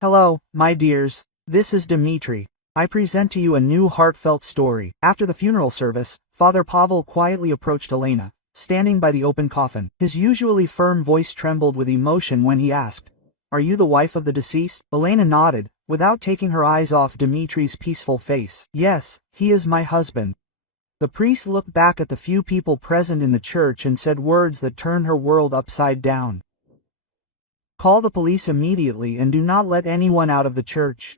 Hello, my dears. This is Dmitri. I present to you a new heartfelt story. After the funeral service, Father Pavel quietly approached Elena, standing by the open coffin. His usually firm voice trembled with emotion when he asked, "Are you the wife of the deceased?" Elena nodded, without taking her eyes off Dmitri's peaceful face. "Yes, he is my husband." The priest looked back at the few people present in the church and said words that turned her world upside down. "Call the police immediately and do not let anyone out of the church."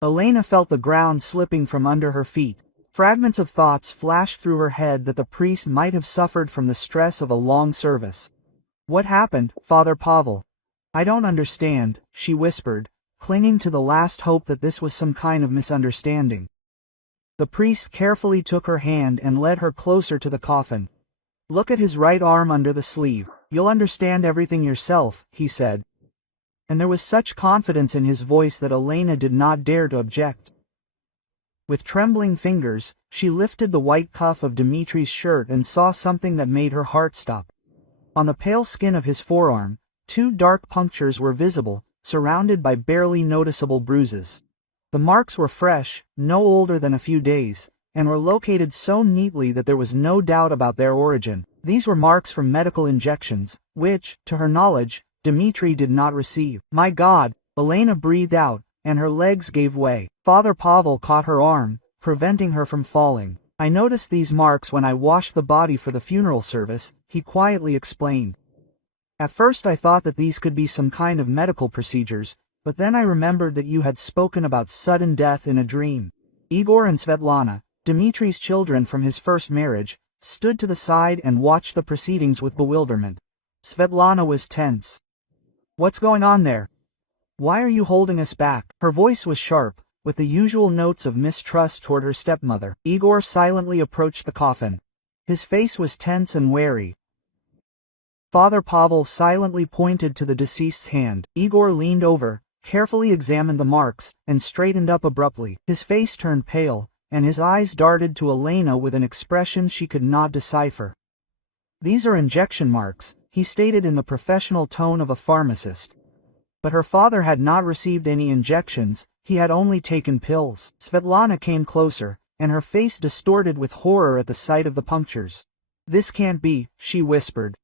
Elena felt the ground slipping from under her feet. Fragments of thoughts flashed through her head that the priest might have suffered from the stress of a long service. "What happened, Father Pavel?" "I don't understand," she whispered, clinging to the last hope that this was some kind of misunderstanding. The priest carefully took her hand and led her closer to the coffin. "Look at his right arm under the sleeve. You'll understand everything yourself," he said. And there was such confidence in his voice that Elena did not dare to object. With trembling fingers, she lifted the white cuff of Dmitri's shirt and saw something that made her heart stop. On the pale skin of his forearm, 2 dark punctures were visible, surrounded by barely noticeable bruises. The marks were fresh, no older than a few days, and were located so neatly that there was no doubt about their origin. These were marks from medical injections, which, to her knowledge, Dmitri did not receive. "My God!" Elena breathed out, and her legs gave way. Father Pavel caught her arm, preventing her from falling. "I noticed these marks when I washed the body for the funeral service," he quietly explained. "At first I thought that these could be some kind of medical procedures, but then I remembered that you had spoken about sudden death in a dream." Igor and Svetlana, Dmitri's children from his first marriage, stood to the side and watched the proceedings with bewilderment. Svetlana was tense. "What's going on there? Why are you holding us back?" Her voice was sharp, with the usual notes of mistrust toward her stepmother. Igor silently approached the coffin. His face was tense and wary. Father Pavel silently pointed to the deceased's hand. Igor leaned over, carefully examined the marks, and straightened up abruptly. His face turned pale, and his eyes darted to Elena with an expression she could not decipher. "These are injection marks," he stated in the professional tone of a pharmacist. But her father had not received any injections, he had only taken pills. Svetlana came closer, and her face distorted with horror at the sight of the punctures. "This can't be," she whispered.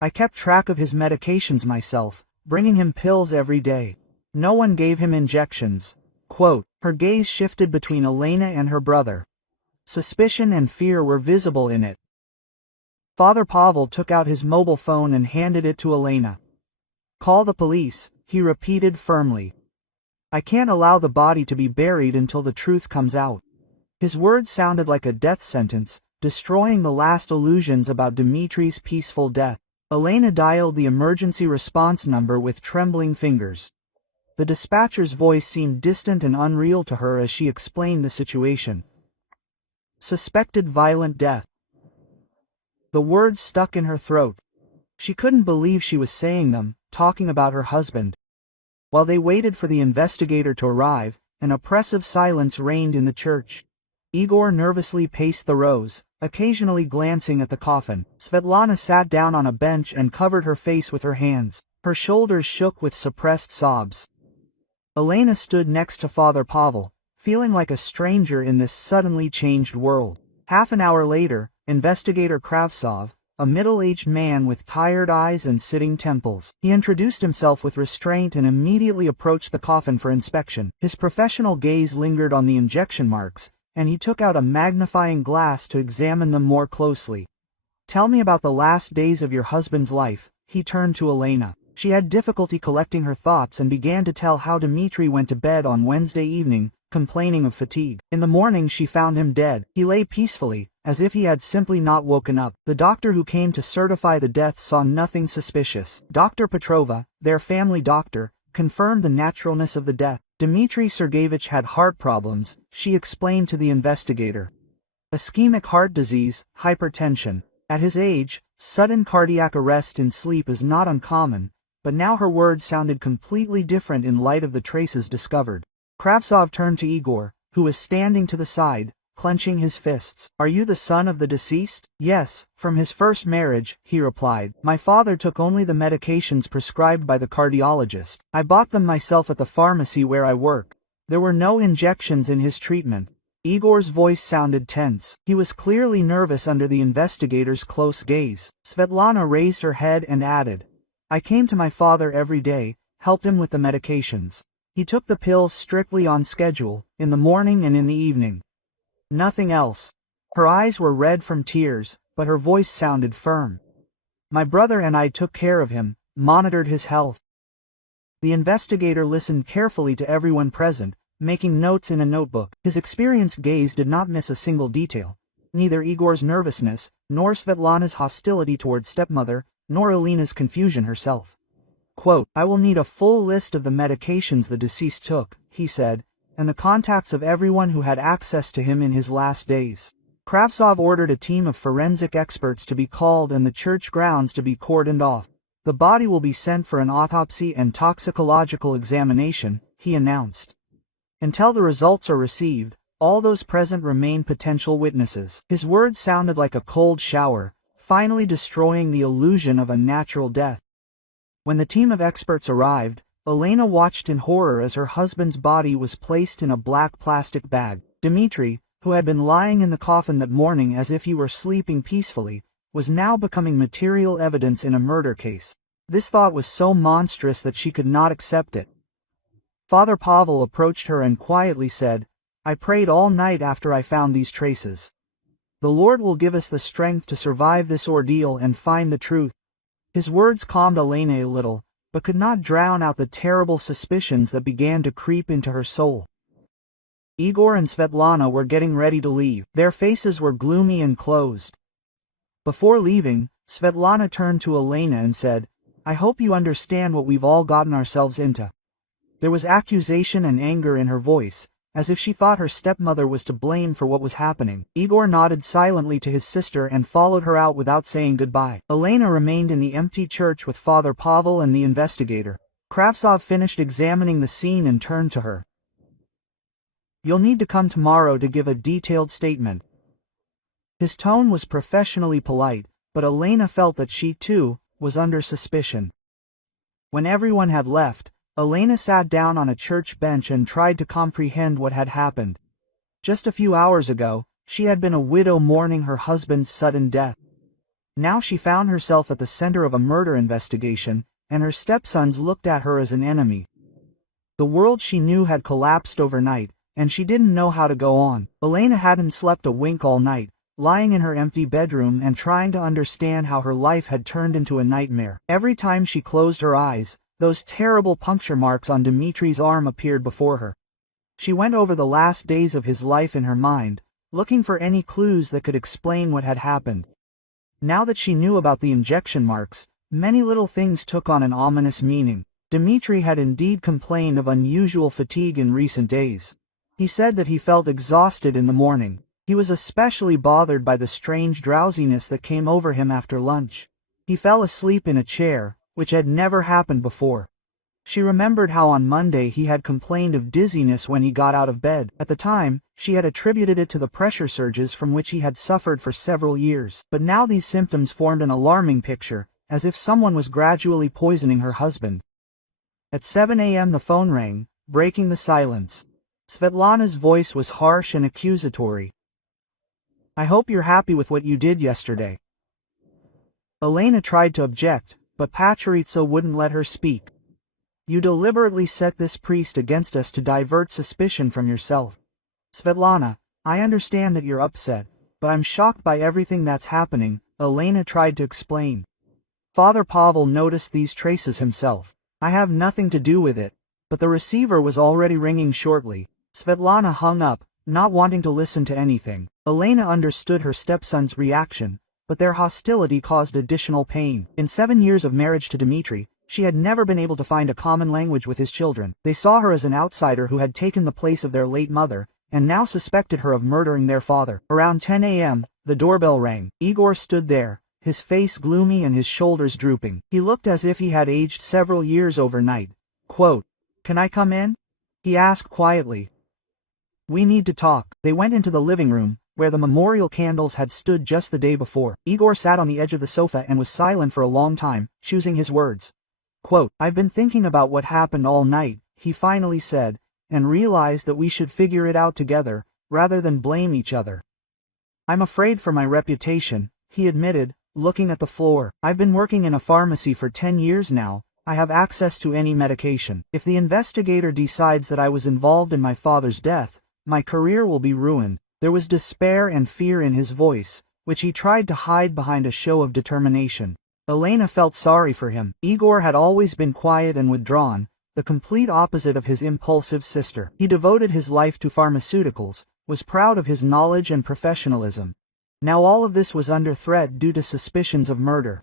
"I kept track of his medications myself, bringing him pills every day. No one gave him injections." Quote. Her gaze shifted between Elena and her brother. Suspicion and fear were visible in it. Father Pavel took out his mobile phone and handed it to Elena. "Call the police," he repeated firmly. "I can't allow the body to be buried until the truth comes out." His words sounded like a death sentence, destroying the last illusions about Dmitri's peaceful death. Elena dialed the emergency response number with trembling fingers. The dispatcher's voice seemed distant and unreal to her as she explained the situation. Suspected violent death. The words stuck in her throat. She couldn't believe she was saying them, talking about her husband. While they waited for the investigator to arrive, an oppressive silence reigned in the church. Igor nervously paced the rows, occasionally glancing at the coffin. Svetlana sat down on a bench and covered her face with her hands. Her shoulders shook with suppressed sobs. Elena stood next to Father Pavel, feeling like a stranger in this suddenly changed world. Half an hour later, Investigator Kravtsov, a middle-aged man with tired eyes and sitting temples. He introduced himself with restraint and immediately approached the coffin for inspection. His professional gaze lingered on the injection marks, and he took out a magnifying glass to examine them more closely. "Tell me about the last days of your husband's life," he turned to Elena. She had difficulty collecting her thoughts and began to tell how Dmitri went to bed on Wednesday evening, complaining of fatigue. In the morning she found him dead. He lay peacefully, as if he had simply not woken up. The doctor who came to certify the death saw nothing suspicious. Dr. Petrova, their family doctor, confirmed the naturalness of the death. Dmitri Sergeyevich had heart problems, she explained to the investigator. Ischemic heart disease, hypertension. At his age, sudden cardiac arrest in sleep is not uncommon, but now her words sounded completely different in light of the traces discovered. Kravtsov turned to Igor, who was standing to the side, clenching his fists. "Are you the son of the deceased?" "Yes, from his first marriage," he replied. "My father took only the medications prescribed by the cardiologist. I bought them myself at the pharmacy where I work. There were no injections in his treatment." Igor's voice sounded tense. He was clearly nervous under the investigator's close gaze. Svetlana raised her head and added, "I came to my father every day, helped him with the medications. He took the pills strictly on schedule, in the morning and in the evening. Nothing else." Her eyes were red from tears, but her voice sounded firm. "My brother and I took care of him, monitored his health." The investigator listened carefully to everyone present, making notes in a notebook. His experienced gaze did not miss a single detail. Neither Igor's nervousness, nor Svetlana's hostility towards stepmother, nor Alina's confusion herself. Quote, "I will need a full list of the medications the deceased took," he said, "and the contacts of everyone who had access to him in his last days." Kravtsov ordered a team of forensic experts to be called and the church grounds to be cordoned off. "The body will be sent for an autopsy and toxicological examination," he announced. "Until the results are received, all those present remain potential witnesses." His words sounded like a cold shower, finally destroying the illusion of a natural death. When the team of experts arrived, Elena watched in horror as her husband's body was placed in a black plastic bag. Dmitri, who had been lying in the coffin that morning as if he were sleeping peacefully, was now becoming material evidence in a murder case. This thought was so monstrous that she could not accept it. Father Pavel approached her and quietly said, "I prayed all night after I found these traces. The Lord will give us the strength to survive this ordeal and find the truth." His words calmed Elena a little, but could not drown out the terrible suspicions that began to creep into her soul. Igor and Svetlana were getting ready to leave. Their faces were gloomy and closed. Before leaving, Svetlana turned to Elena and said, "I hope you understand what we've all gotten ourselves into." There was accusation and anger in her voice, as if she thought her stepmother was to blame for what was happening. Igor nodded silently to his sister and followed her out without saying goodbye. Elena remained in the empty church with Father Pavel and the investigator. Kravtsov finished examining the scene and turned to her. "You'll need to come tomorrow to give a detailed statement." His tone was professionally polite, but Elena felt that she, too, was under suspicion. When everyone had left, Elena sat down on a church bench and tried to comprehend what had happened. Just a few hours ago, she had been a widow mourning her husband's sudden death. Now she found herself at the center of a murder investigation, and her stepsons looked at her as an enemy. The world she knew had collapsed overnight, and she didn't know how to go on. Elena hadn't slept a wink all night, lying in her empty bedroom and trying to understand how her life had turned into a nightmare. Every time she closed her eyes, those terrible puncture marks on Dmitri's arm appeared before her. She went over the last days of his life in her mind, looking for any clues that could explain what had happened. Now that she knew about the injection marks, many little things took on an ominous meaning. Dmitri had indeed complained of unusual fatigue in recent days. He said that he felt exhausted in the morning. He was especially bothered by the strange drowsiness that came over him after lunch. He fell asleep in a chair, which had never happened before. She remembered how on Monday he had complained of dizziness when he got out of bed. At the time, she had attributed it to the pressure surges from which he had suffered for several years. But now these symptoms formed an alarming picture, as if someone was gradually poisoning her husband. At 7 a.m. the phone rang, breaking the silence. Svetlana's voice was harsh and accusatory. "I hope you're happy with what you did yesterday." Elena tried to object, but Pacharitsa wouldn't let her speak. "You deliberately set this priest against us to divert suspicion from yourself." "Svetlana, I understand that you're upset, but I'm shocked by everything that's happening," Elena tried to explain. "Father Pavel noticed these traces himself. I have nothing to do with it." But the receiver was already ringing shortly. Svetlana hung up, not wanting to listen to anything. Elena understood her stepson's reaction, but their hostility caused additional pain. In 7 years of marriage to Dmitri, she had never been able to find a common language with his children. They saw her as an outsider who had taken the place of their late mother, and now suspected her of murdering their father. Around 10 a.m., the doorbell rang. Igor stood there, his face gloomy and his shoulders drooping. He looked as if he had aged several years overnight. Quote, "Can I come in?" he asked quietly. We need to talk. They went into the living room, where the memorial candles had stood just the day before. Igor sat on the edge of the sofa and was silent for a long time, choosing his words. Quote, "I've been thinking about what happened all night," he finally said, "and realized that we should figure it out together, rather than blame each other. I'm afraid for my reputation," he admitted, looking at the floor. "I've been working in a pharmacy for 10 years now. I have access to any medication. If the investigator decides that I was involved in my father's death, my career will be ruined." There was despair and fear in his voice, which he tried to hide behind a show of determination. Elena felt sorry for him. Igor had always been quiet and withdrawn, the complete opposite of his impulsive sister. He devoted his life to pharmaceuticals, was proud of his knowledge and professionalism. Now all of this was under threat due to suspicions of murder.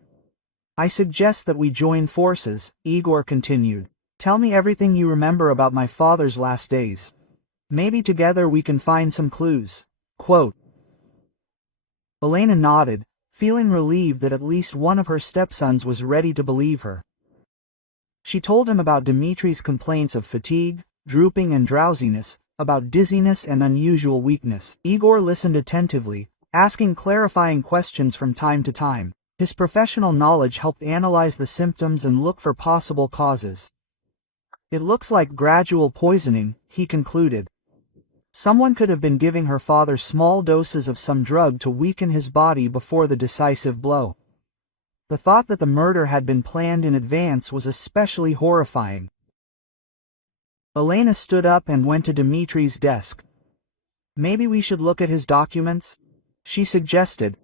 "I suggest that we join forces," Igor continued. "Tell me everything you remember about my father's last days. Maybe together we can find some clues." Quote. Elena nodded, feeling relieved that at least one of her stepsons was ready to believe her. She told him about Dmitri's complaints of fatigue, drooping and drowsiness, about dizziness and unusual weakness. Igor listened attentively, asking clarifying questions from time to time. His professional knowledge helped analyze the symptoms and look for possible causes. "It looks like gradual poisoning," he concluded. "Someone could have been giving her father small doses of some drug to weaken his body before the decisive blow." The thought that the murder had been planned in advance was especially horrifying. Elena stood up and went to Dmitri's desk. "Maybe we should look at his documents?" she suggested.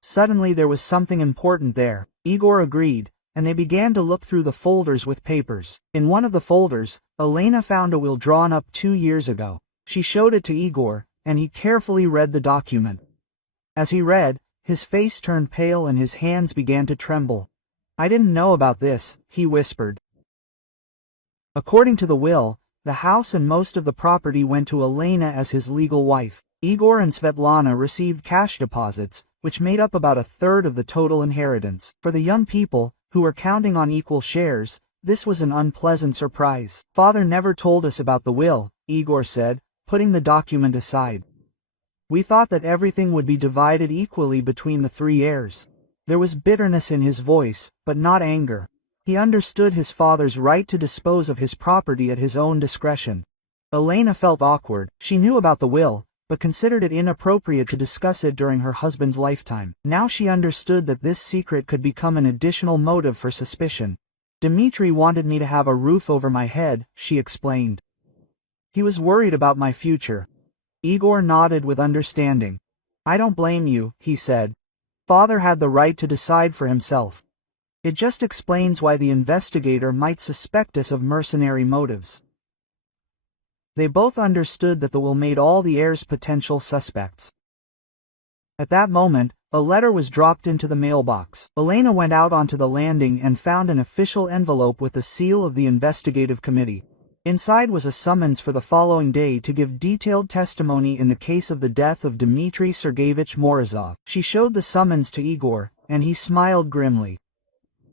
Suddenly there was something important there. Igor agreed, and they began to look through the folders with papers. In one of the folders, Elena found a will drawn up 2 years ago. She showed it to Igor, and he carefully read the document. As he read, his face turned pale and his hands began to tremble. "I didn't know about this," he whispered. According to the will, the house and most of the property went to Elena as his legal wife. Igor and Svetlana received cash deposits, which made up about a third of the total inheritance. For the young people, who were counting on equal shares, this was an unpleasant surprise. "Father never told us about the will," Igor said, putting the document aside. "We thought that everything would be divided equally between the 3 heirs." There was bitterness in his voice, but not anger. He understood his father's right to dispose of his property at his own discretion. Elena felt awkward. She knew about the will, but considered it inappropriate to discuss it during her husband's lifetime. Now she understood that this secret could become an additional motive for suspicion. "Dmitri wanted me to have a roof over my head," she explained. "He was worried about my future." Igor nodded with understanding. "I don't blame you," he said. "Father had the right to decide for himself. It just explains why the investigator might suspect us of mercenary motives." They both understood that the will made all the heirs potential suspects. At that moment, a letter was dropped into the mailbox. Elena went out onto the landing and found an official envelope with the seal of the investigative committee. Inside was a summons for the following day to give detailed testimony in the case of the death of Dmitri Sergeyevich Morozov. She showed the summons to Igor, and he smiled grimly.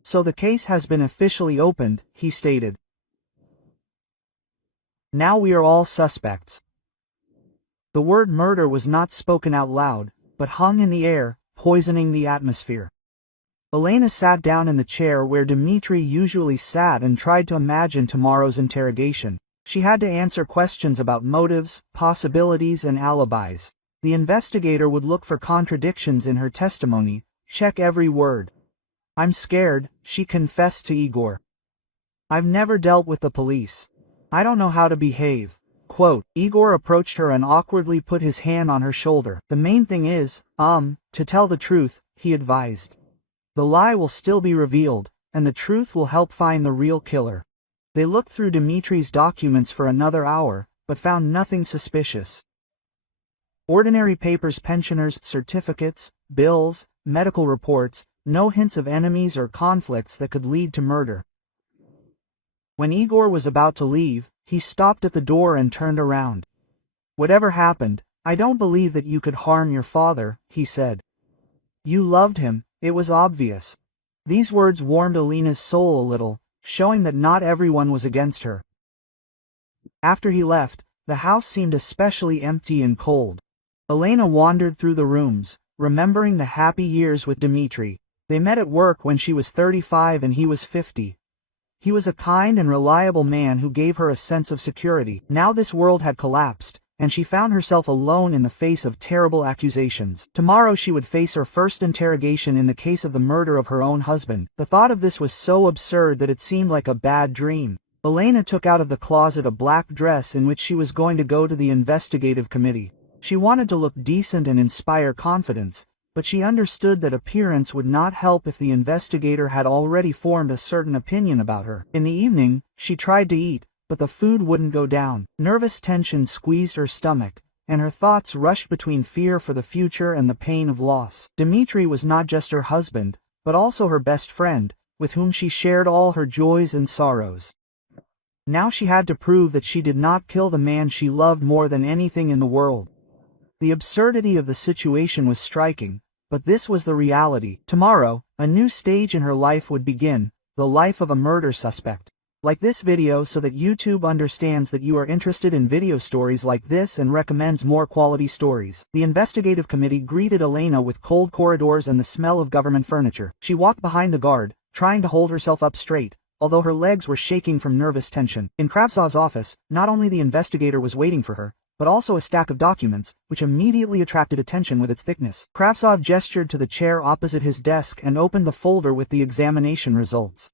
"So the case has been officially opened," he stated. "Now we are all suspects." The word murder was not spoken out loud, but hung in the air, poisoning the atmosphere. Elena sat down in the chair where Dmitri usually sat and tried to imagine tomorrow's interrogation. She had to answer questions about motives, possibilities, and alibis. The investigator would look for contradictions in her testimony, check every word. "I'm scared," she confessed to Igor. "I've never dealt with the police. I don't know how to behave." Quote. Igor approached her and awkwardly put his hand on her shoulder. "The main thing is, to tell the truth," he advised. "The lie will still be revealed, and the truth will help find the real killer." They looked through Dmitri's documents for another hour, but found nothing suspicious. Ordinary papers, pensioners' certificates, bills, medical reports, no hints of enemies or conflicts that could lead to murder. When Igor was about to leave, he stopped at the door and turned around. "Whatever happened, I don't believe that you could harm your father," he said. "You loved him, it was obvious." These words warmed Elena's soul a little, showing that not everyone was against her. After he left, The house seemed especially empty and cold. Elena wandered through the rooms, remembering the happy years with Dmitri. They met at work when she was 35 and he was 50. He was a kind and reliable man who gave her a sense of security. Now this world had collapsed, and she found herself alone in the face of terrible accusations. Tomorrow she would face her first interrogation in the case of the murder of her own husband. The thought of this was so absurd that it seemed like a bad dream. Elena took out of the closet a black dress in which she was going to go to the investigative committee. She wanted to look decent and inspire confidence, but she understood that appearance would not help if the investigator had already formed a certain opinion about her. In the evening, she tried to eat, but the food wouldn't go down. Nervous tension squeezed her stomach, and her thoughts rushed between fear for the future and the pain of loss. Dmitri was not just her husband, but also her best friend, with whom she shared all her joys and sorrows. Now she had to prove that she did not kill the man she loved more than anything in the world. The absurdity of the situation was striking, but this was the reality. Tomorrow, a new stage in her life would begin, the life of a murder suspect. Like this video so that YouTube understands that you are interested in video stories like this and recommends more quality stories. The investigative committee greeted Elena with cold corridors and the smell of government furniture. She walked behind the guard, trying to hold herself up straight, although her legs were shaking from nervous tension. In Kravtsov's office, not only the investigator was waiting for her, but also a stack of documents, which immediately attracted attention with its thickness. Kravtsov gestured to the chair opposite his desk and opened the folder with the examination results.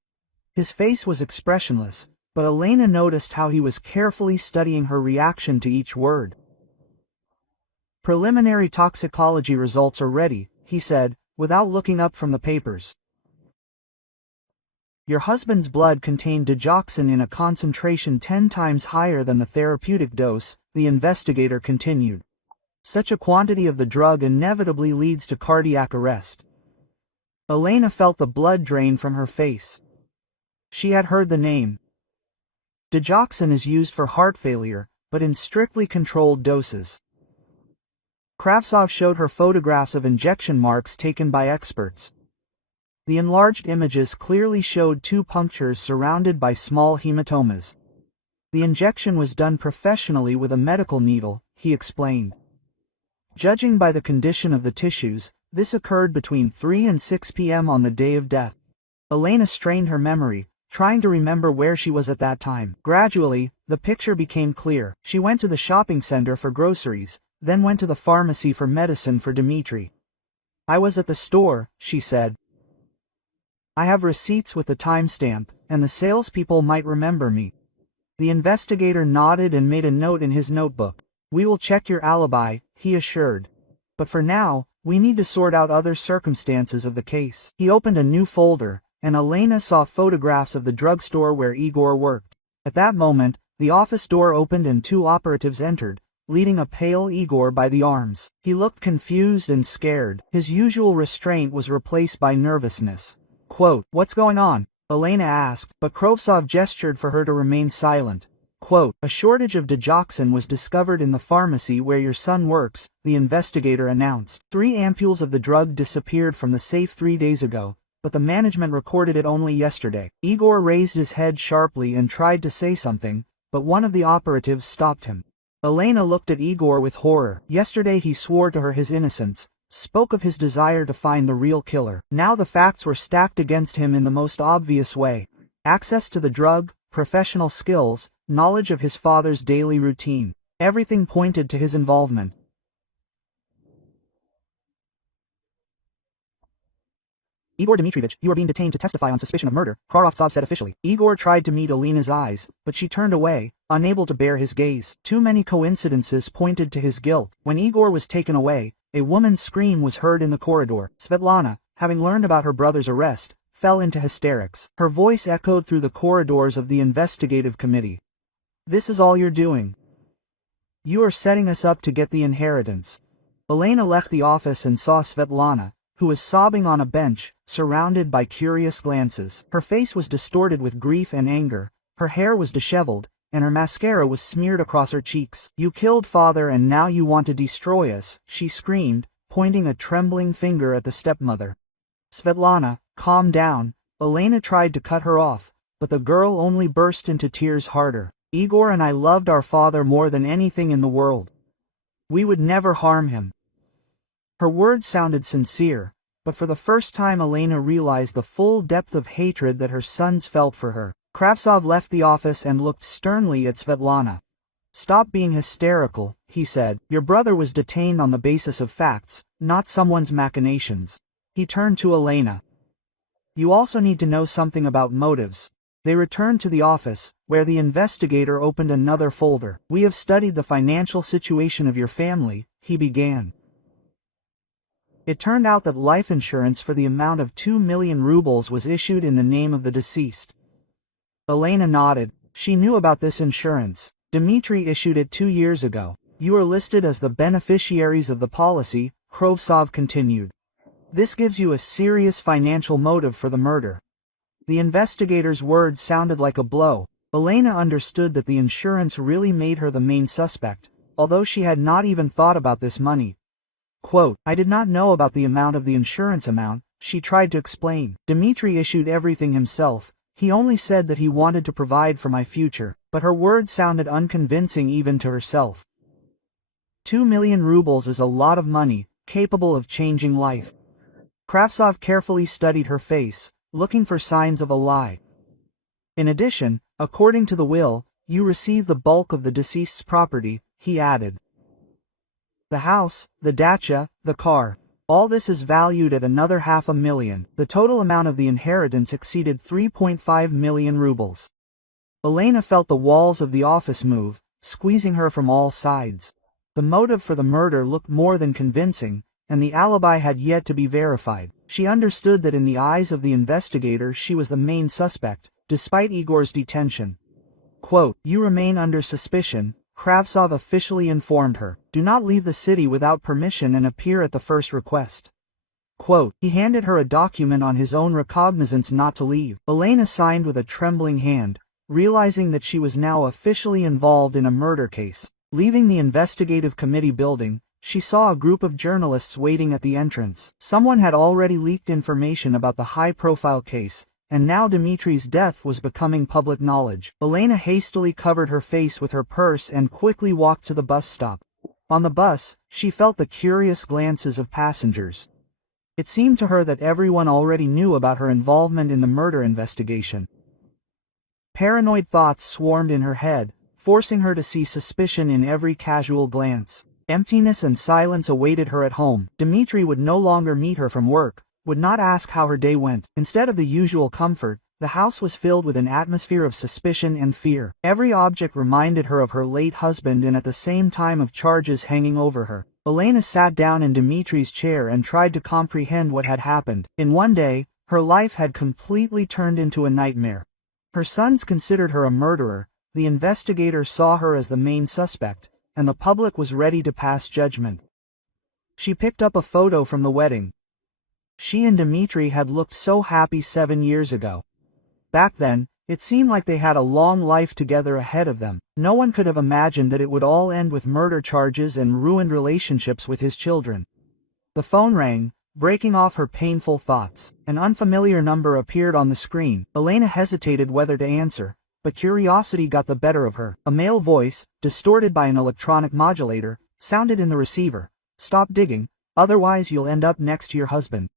His face was expressionless, but Elena noticed how he was carefully studying her reaction to each word. "Preliminary toxicology results are ready," he said, without looking up from the papers. "Your husband's blood contained digoxin in a concentration 10 times higher than the therapeutic dose," the investigator continued. "Such a quantity of the drug inevitably leads to cardiac arrest." Elena felt the blood drain from her face. She had heard the name. Digoxin is used for heart failure, but in strictly controlled doses. Kravtsov showed her photographs of injection marks taken by experts. The enlarged images clearly showed 2 punctures surrounded by small hematomas. "The injection was done professionally with a medical needle," he explained. "Judging by the condition of the tissues, this occurred between 3 and 6 p.m. on the day of death." Elena strained her memory, trying to remember where she was at that time. Gradually, the picture became clear. She went to the shopping center for groceries, then went to the pharmacy for medicine for Dmitri. "I was at the store," she said. "I have receipts with the timestamp, and the salespeople might remember me." The investigator nodded and made a note in his notebook. "We will check your alibi," he assured. "But for now, we need to sort out other circumstances of the case." He opened a new folder, and Elena saw photographs of the drugstore where Igor worked. At that moment, the office door opened and 2 operatives entered, leading a pale Igor by the arms. He looked confused and scared. His usual restraint was replaced by nervousness. Quote, "What's going on?" Elena asked, but Kravtsov gestured for her to remain silent. Quote, "A shortage of digoxin was discovered in the pharmacy where your son works," the investigator announced. 3 ampules of the drug disappeared from the safe 3 days ago, but the management recorded it only yesterday. Igor raised his head sharply and tried to say something, but one of the operatives stopped him. Elena looked at Igor with horror. Yesterday he swore to her his innocence, spoke of his desire to find the real killer. Now the facts were stacked against him in the most obvious way. Access to the drug, professional skills, knowledge of his father's daily routine. Everything pointed to his involvement. "Igor Dmitrievich, you are being detained to testify on suspicion of murder," Kravtsov said officially. Igor tried to meet Elena's eyes, but she turned away, unable to bear his gaze. Too many coincidences pointed to his guilt. When Igor was taken away, a woman's scream was heard in the corridor. Svetlana, having learned about her brother's arrest, fell into hysterics. Her voice echoed through the corridors of the investigative committee. "This is all you're doing. You are setting us up to get the inheritance." Elena left the office and saw Svetlana, who was sobbing on a bench, surrounded by curious glances. Her face was distorted with grief and anger, her hair was disheveled, and her mascara was smeared across her cheeks. "You killed father and now you want to destroy us," she screamed, pointing a trembling finger at the stepmother. "Svetlana, calm down," Elena tried to cut her off, but the girl only burst into tears harder. Igor and I loved our father more than anything in the world. We would never harm him. Her words sounded sincere, but for the first time Elena realized the full depth of hatred that her sons felt for her. Kravtsov left the office and looked sternly at Svetlana. "Stop being hysterical," he said. "Your brother was detained on the basis of facts, not someone's machinations." He turned to Elena. "You also need to know something about motives." They returned to the office, where the investigator opened another folder. "We have studied the financial situation of your family," he began. It turned out that life insurance for the amount of 2 million rubles was issued in the name of the deceased. Elena nodded. She knew about this insurance. Dmitry issued it 2 years ago. "You are listed as the beneficiaries of the policy," Kravtsov continued. "This gives you a serious financial motive for the murder." The investigator's words sounded like a blow. Elena understood that the insurance really made her the main suspect, although she had not even thought about this money. Quote, "I did not know about the amount of the insurance amount," she tried to explain. "Dmitry issued everything himself. He only said that he wanted to provide for my future," but her words sounded unconvincing even to herself. 2 million rubles is a lot of money, capable of changing life. Kravtsov carefully studied her face, looking for signs of a lie. "In addition, according to the will, you receive the bulk of the deceased's property," he added. "The house, the dacha, the car. All this is valued at another 500,000. The total amount of the inheritance exceeded 3.5 million rubles. Elena felt the walls of the office move, squeezing her from all sides. The motive for the murder looked more than convincing, and the alibi had yet to be verified. She understood that in the eyes of the investigator she was the main suspect, despite Igor's detention. Quote, "You remain under suspicion," Kravtsov officially informed her. "Do not leave the city without permission and appear at the first request." Quote, he handed her a document on his own recognizance not to leave. Elena signed with a trembling hand, realizing that she was now officially involved in a murder case. Leaving the investigative committee building, she saw a group of journalists waiting at the entrance. Someone had already leaked information about the high-profile case, and now Dmitry's death was becoming public knowledge. Elena hastily covered her face with her purse and quickly walked to the bus stop. On the bus, she felt the curious glances of passengers. It seemed to her that everyone already knew about her involvement in the murder investigation. Paranoid thoughts swarmed in her head, forcing her to see suspicion in every casual glance. Emptiness and silence awaited her at home. Dmitry would no longer meet her from work, would not ask how her day went. Instead of the usual comfort, the house was filled with an atmosphere of suspicion and fear. Every object reminded her of her late husband and at the same time of charges hanging over her. Elena sat down in Dmitry's chair and tried to comprehend what had happened. In one day, her life had completely turned into a nightmare. Her sons considered her a murderer, the investigator saw her as the main suspect, and the public was ready to pass judgment. She picked up a photo from the wedding. She and Dmitry had looked so happy 7 years ago. Back then, it seemed like they had a long life together ahead of them. No one could have imagined that it would all end with murder charges and ruined relationships with his children. The phone rang, breaking off her painful thoughts. An unfamiliar number appeared on the screen. Elena hesitated whether to answer, but curiosity got the better of her. A male voice, distorted by an electronic modulator, sounded in the receiver. "Stop digging, otherwise you'll end up next to your husband."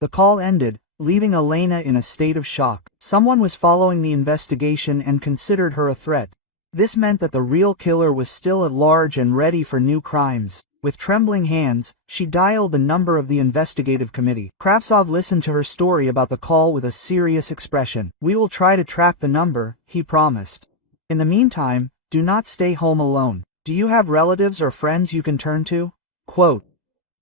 The call ended, leaving Elena in a state of shock. Someone was following the investigation and considered her a threat. This meant that the real killer was still at large and ready for new crimes. With trembling hands, she dialed the number of the investigative committee. Kravtsov listened to her story about the call with a serious expression. "We will try to track the number," he promised. "In the meantime, do not stay home alone. Do you have relatives or friends you can turn to?" Quote.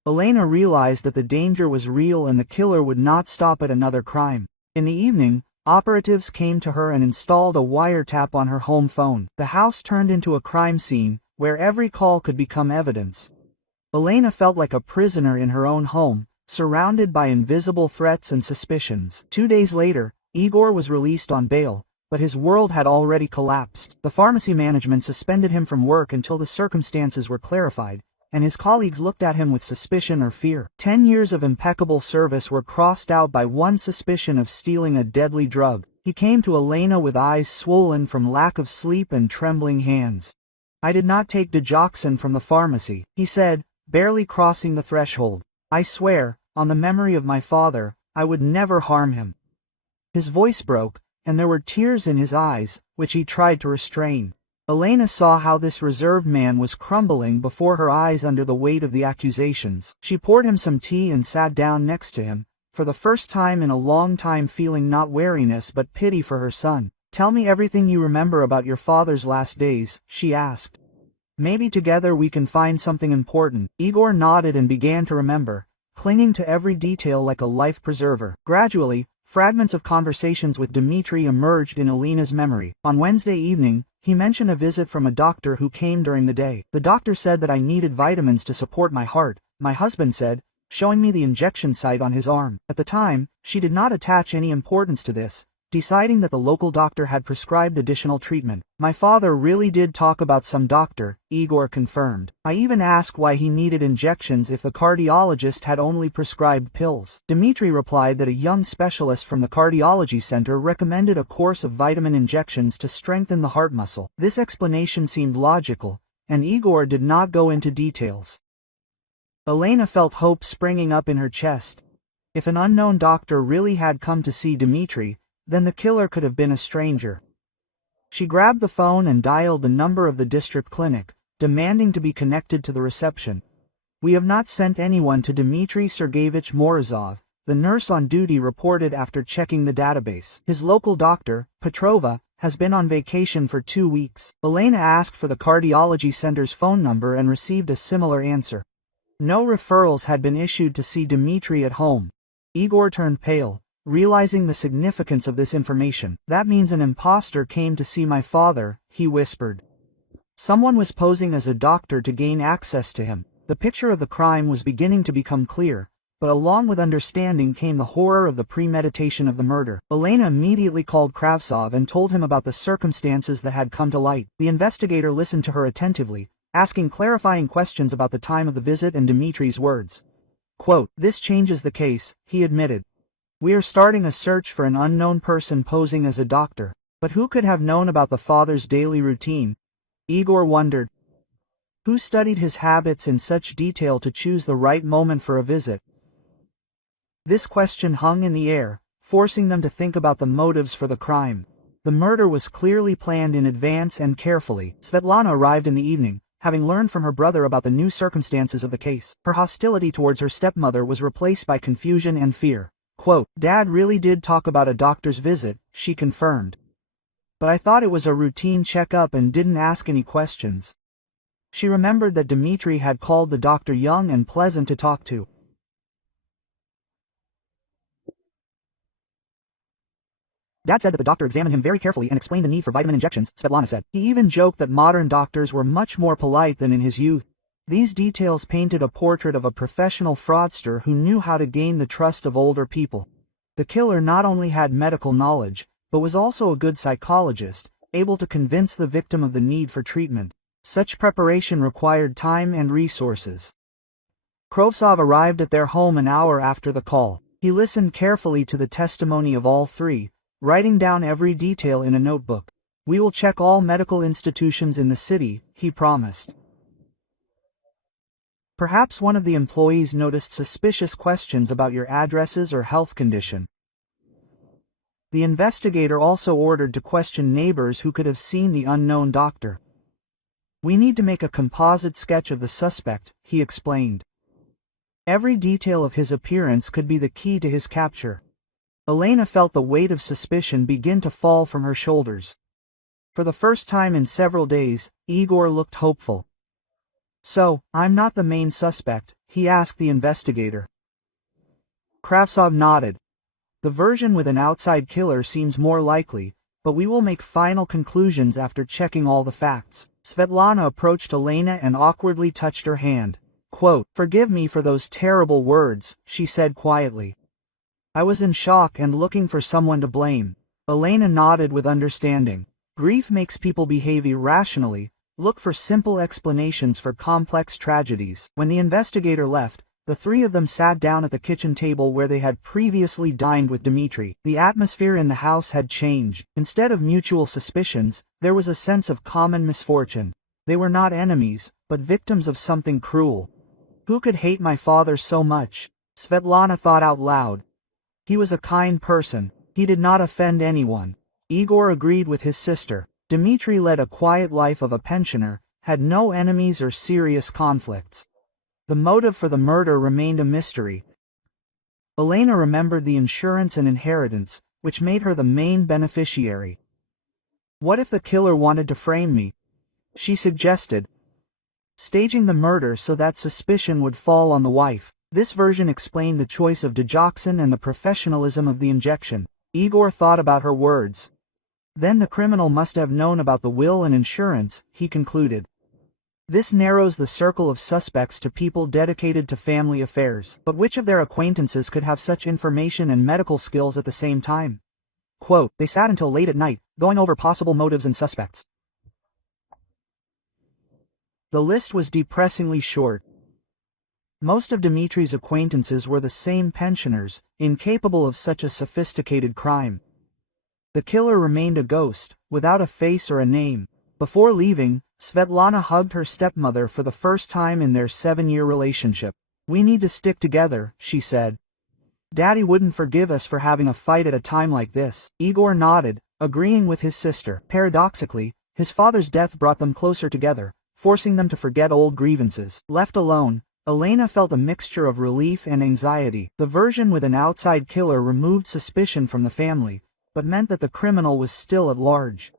Elena realized that the danger was real and the killer would not stop at another crime. In the evening, operatives came to her and installed a wiretap on her home phone. The house turned into a crime scene, where every call could become evidence. Elena felt like a prisoner in her own home, surrounded by invisible threats and suspicions. 2 days later, Igor was released on bail, but his world had already collapsed. The pharmacy management suspended him from work until the circumstances were clarified, and his colleagues looked at him with suspicion or fear. 10 years of impeccable service were crossed out by one suspicion of stealing a deadly drug. He came to Elena with eyes swollen from lack of sleep and trembling hands. "I did not take digoxin from the pharmacy," he said, barely crossing the threshold. "I swear, on the memory of my father, I would never harm him." His voice broke, and there were tears in his eyes, which he tried to restrain. Elena saw how this reserved man was crumbling before her eyes under the weight of the accusations. She poured him some tea and sat down next to him, for the first time in a long time feeling not weariness but pity for her son. "Tell me everything you remember about your father's last days," she asked. "Maybe together we can find something important." Igor nodded and began to remember, clinging to every detail like a life preserver. Gradually, fragments of conversations with Dmitri emerged in Elena's memory. On Wednesday evening, he mentioned a visit from a doctor who came during the day. "The doctor said that I needed vitamins to support my heart," my husband said, showing me the injection site on his arm. At the time, she did not attach any importance to this, deciding that the local doctor had prescribed additional treatment. "My father really did talk about some doctor," Igor confirmed. "I even asked why he needed injections if the cardiologist had only prescribed pills." Dmitri replied that a young specialist from the cardiology center recommended a course of vitamin injections to strengthen the heart muscle. This explanation seemed logical, and Igor did not go into details. Elena felt hope springing up in her chest. If an unknown doctor really had come to see Dmitri, then the killer could have been a stranger. She grabbed the phone and dialed the number of the district clinic, demanding to be connected to the reception. "We have not sent anyone to Dmitry Sergeyevich Morozov," the nurse on duty reported after checking the database. "His local doctor, Petrova, has been on vacation for 2 weeks." Elena asked for the cardiology center's phone number and received a similar answer. No referrals had been issued to see Dmitry at home. Igor turned pale, realizing the significance of this information. "That means an imposter came to see my father," he whispered. Someone was posing as a doctor to gain access to him. The picture of the crime was beginning to become clear, but along with understanding came the horror of the premeditation of the murder. Elena immediately called Kravtsov and told him about the circumstances that had come to light. The investigator listened to her attentively, asking clarifying questions about the time of the visit and Dmitry's words. Quote, "This changes the case," he admitted. "We are starting a search for an unknown person posing as a doctor. But who could have known about the father's daily routine?" Igor wondered. Who studied his habits in such detail to choose the right moment for a visit? This question hung in the air, forcing them to think about the motives for the crime. The murder was clearly planned in advance and carefully. Svetlana arrived in the evening, having learned from her brother about the new circumstances of the case. Her hostility towards her stepmother was replaced by confusion and fear. Quote, "Dad really did talk about a doctor's visit," she confirmed. "But I thought it was a routine checkup and didn't ask any questions." She remembered that Dmitry had called the doctor young and pleasant to talk to. Dad said that the doctor examined him very carefully and explained the need for vitamin injections, Svetlana said. He even joked that modern doctors were much more polite than in his youth. These details painted a portrait of a professional fraudster who knew how to gain the trust of older people. The killer not only had medical knowledge, but was also a good psychologist, able to convince the victim of the need for treatment. Such preparation required time and resources. Kravtsov arrived at their home an hour after the call. He listened carefully to the testimony of all three, writing down every detail in a notebook. "We will check all medical institutions in the city," he promised. Perhaps one of the employees noticed suspicious questions about your addresses or health condition. The investigator also ordered to question neighbors who could have seen the unknown doctor. "We need to make a composite sketch of the suspect," he explained. Every detail of his appearance could be the key to his capture. Elena felt the weight of suspicion begin to fall from her shoulders. For the first time in several days, Igor looked hopeful. "So, I'm not the main suspect?" he asked the investigator. Kravtsov nodded. "The version with an outside killer seems more likely, but we will make final conclusions after checking all the facts." Svetlana approached Elena and awkwardly touched her hand. Quote, "Forgive me for those terrible words," she said quietly. "I was in shock and looking for someone to blame." Elena nodded with understanding. Grief makes people behave irrationally, look for simple explanations for complex tragedies. When the investigator left, The three of them sat down at the kitchen table where they had previously dined with Dmitri. The atmosphere in the house had changed. Instead of mutual suspicions, there was a sense of common misfortune. They were not enemies, but victims of something cruel. Who could hate my father so much? Svetlana thought out loud. He was a kind person. He did not offend anyone. Igor agreed with his sister. Dmitri led a quiet life of a pensioner, had no enemies or serious conflicts. The motive for the murder remained a mystery. Elena remembered the insurance and inheritance, which made her the main beneficiary. What if the killer wanted to frame me? She suggested, staging the murder so that suspicion would fall on the wife. This version explained the choice of digoxin and the professionalism of the injection. Igor thought about her words. Then the criminal must have known about the will and insurance, he concluded. This narrows the circle of suspects to people dedicated to family affairs. But which of their acquaintances could have such information and medical skills at the same time? Quote, they sat until late at night, going over possible motives and suspects. The list was depressingly short. Most of Dmitri's acquaintances were the same pensioners, incapable of such a sophisticated crime. The killer remained a ghost, without a face or a name. Before leaving, Svetlana hugged her stepmother for the first time in their 7-year relationship. We need to stick together, she said. Daddy wouldn't forgive us for having a fight at a time like this. Igor nodded, agreeing with his sister. Paradoxically, his father's death brought them closer together, forcing them to forget old grievances. Left alone, Elena felt a mixture of relief and anxiety. The version with an outside killer removed suspicion from the family, but meant that the criminal was still at large.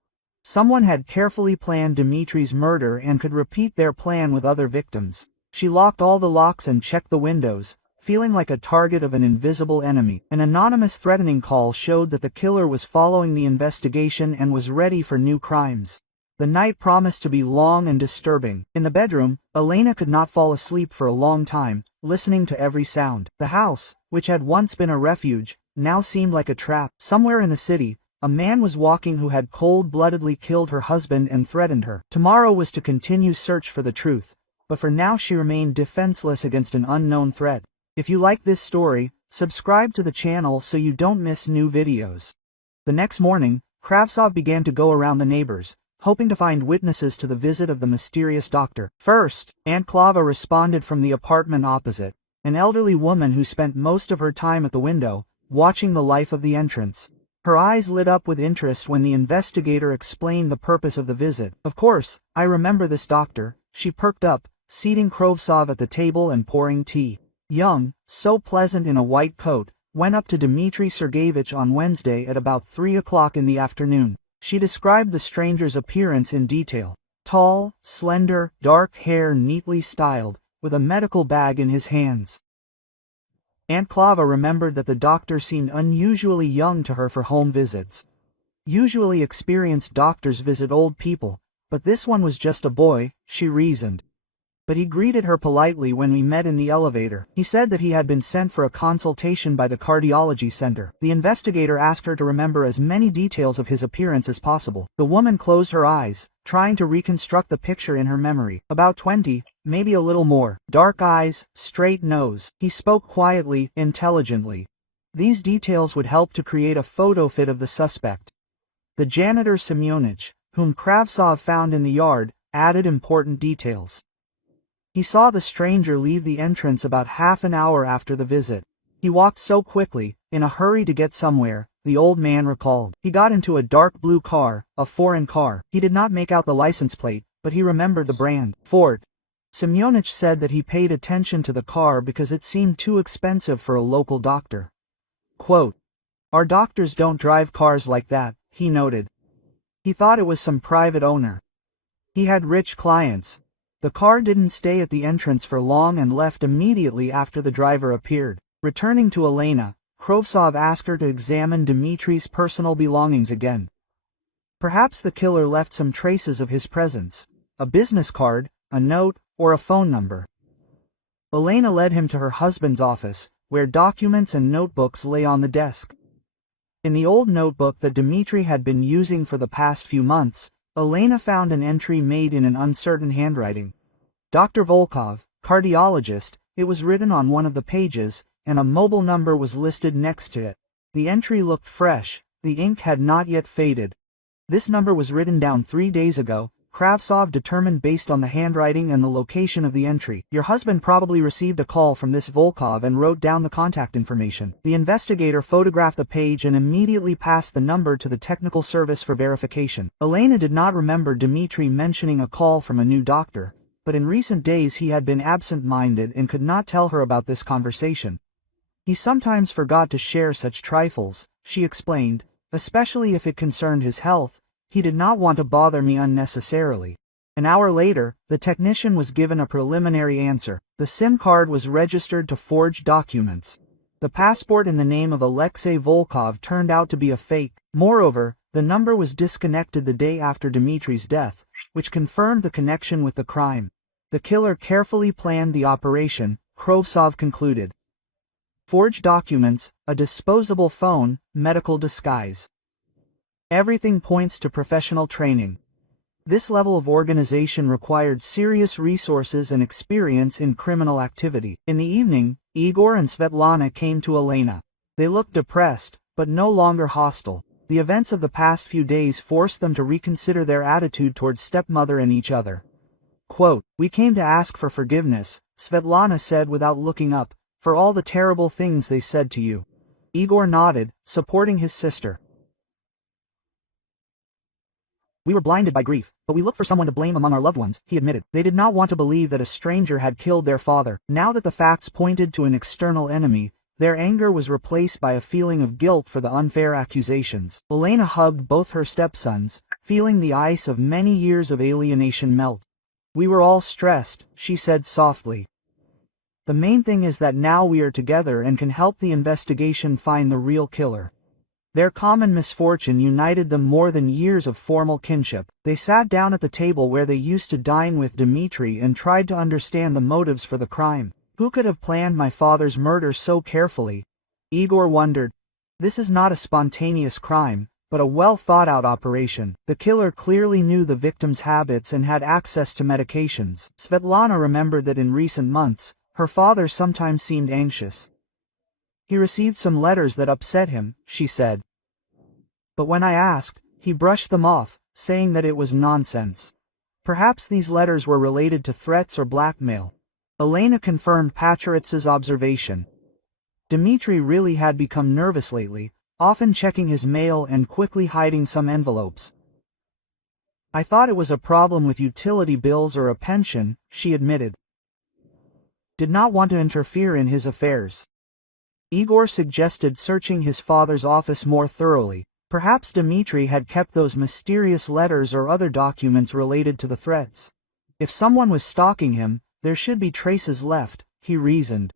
Someone had carefully planned Dmitri's murder and could repeat their plan with other victims. She locked all the locks and checked the windows, feeling like a target of an invisible enemy. An anonymous threatening call showed that the killer was following the investigation and was ready for new crimes. The night promised to be long and disturbing. In the bedroom, Elena could not fall asleep for a long time, listening to every sound. The house, which had once been a refuge, now seemed like a trap. Somewhere in the city, a man was walking who had cold-bloodedly killed her husband and threatened her. Tomorrow was to continue search for the truth, but for now she remained defenseless against an unknown threat. If you like this story, subscribe to the channel so you don't miss new videos. The next morning, Kravtsov began to go around the neighbors, hoping to find witnesses to the visit of the mysterious doctor. First, Aunt Klava responded from the apartment opposite, an elderly woman who spent most of her time at the window, watching the life of the entrance. Her eyes lit up with interest when the investigator explained the purpose of the visit. Of course, I remember this doctor, she perked up, seating Kravtsov at the table and pouring tea. Young, so pleasant in a white coat, went up to Dmitri Sergeyevich on Wednesday at about 3 o'clock in the afternoon. She described the stranger's appearance in detail. Tall, slender, dark hair neatly styled, with a medical bag in his hands. Aunt Klava remembered that the doctor seemed unusually young to her for home visits. Usually experienced doctors visit old people, but this one was just a boy, she reasoned. But he greeted her politely when we met in the elevator. He said that he had been sent for a consultation by the cardiology center. The investigator asked her to remember as many details of his appearance as possible. The woman closed her eyes, trying to reconstruct the picture in her memory. About 20, maybe a little more. Dark eyes, straight nose. He spoke quietly, intelligently. These details would help to create a photo fit of the suspect. The janitor Semyonich, whom Kravtsov found in the yard, added important details. He saw the stranger leave the entrance about half an hour after the visit. He walked so quickly, in a hurry to get somewhere, the old man recalled. He got into a dark blue car, a foreign car. He did not make out the license plate, but he remembered the brand, Ford. Semyonich said that he paid attention to the car because it seemed too expensive for a local doctor. Quote, our doctors don't drive cars like that, he noted. He thought it was some private owner. He had rich clients. The car didn't stay at the entrance for long and left immediately after the driver appeared. Returning to Elena, Kravtsov asked her to examine Dmitri's personal belongings again. Perhaps the killer left some traces of his presence. A business card, a note, or a phone number. Elena led him to her husband's office, where documents and notebooks lay on the desk. In the old notebook that Dmitri had been using for the past few months, Elena found an entry made in an uncertain handwriting. Dr. Volkov, cardiologist, It was written on one of the pages, and a mobile number was listed next to it. The entry looked fresh, the ink had not yet faded. This number was written down 3 days ago, Kravtsov determined based on the handwriting and the location of the entry. Your husband probably received a call from this Volkov and wrote down the contact information. The investigator photographed the page and immediately passed the number to the technical service for verification. Elena did not remember Dmitry mentioning a call from a new doctor, but in recent days he had been absent-minded and could not tell her about this conversation. He sometimes forgot to share such trifles, she explained, especially if it concerned his health. He did not want to bother me unnecessarily. An hour later, the technician was given a preliminary answer. The SIM card was registered to forged documents. The passport in the name of Alexei Volkov turned out to be a fake. Moreover, the number was disconnected the day after Dmitry's death, which confirmed the connection with the crime. The killer carefully planned the operation, Kravtsov concluded. Forged documents, a disposable phone, medical disguise. Everything points to professional training. This level of organization required serious resources and experience in criminal activity. In the evening, Igor and Svetlana came to Elena. They looked depressed, but no longer hostile. The events of the past few days forced them to reconsider their attitude towards stepmother and each other. Quote, "We came to ask for forgiveness," Svetlana said without looking up, "for all the terrible things they said to you." Igor nodded, supporting his sister. "We were blinded by grief, but we looked for someone to blame among our loved ones," he admitted. They did not want to believe that a stranger had killed their father. Now that the facts pointed to an external enemy, their anger was replaced by a feeling of guilt for the unfair accusations. Elena hugged both her stepsons, feeling the ice of many years of alienation melt. "We were all stressed," she said softly. "The main thing is that now we are together and can help the investigation find the real killer." Their common misfortune united them more than years of formal kinship. They sat down at the table where they used to dine with Dmitry and tried to understand the motives for the crime. Who could have planned my father's murder so carefully? Igor wondered. This is not a spontaneous crime, but a well-thought-out operation. The killer clearly knew the victim's habits and had access to medications. Svetlana remembered that in recent months, her father sometimes seemed anxious. "He received some letters that upset him," she said. "But when I asked, he brushed them off, saying that it was nonsense. Perhaps these letters were related to threats or blackmail." Elena confirmed Pacheritz's observation. Dmitry really had become nervous lately, often checking his mail and quickly hiding some envelopes. "I thought it was a problem with utility bills or a pension," she admitted. "Did not want to interfere in his affairs." Igor suggested searching his father's office more thoroughly. Perhaps Dmitry had kept those mysterious letters or other documents related to the threats. If someone was stalking him, there should be traces left, he reasoned.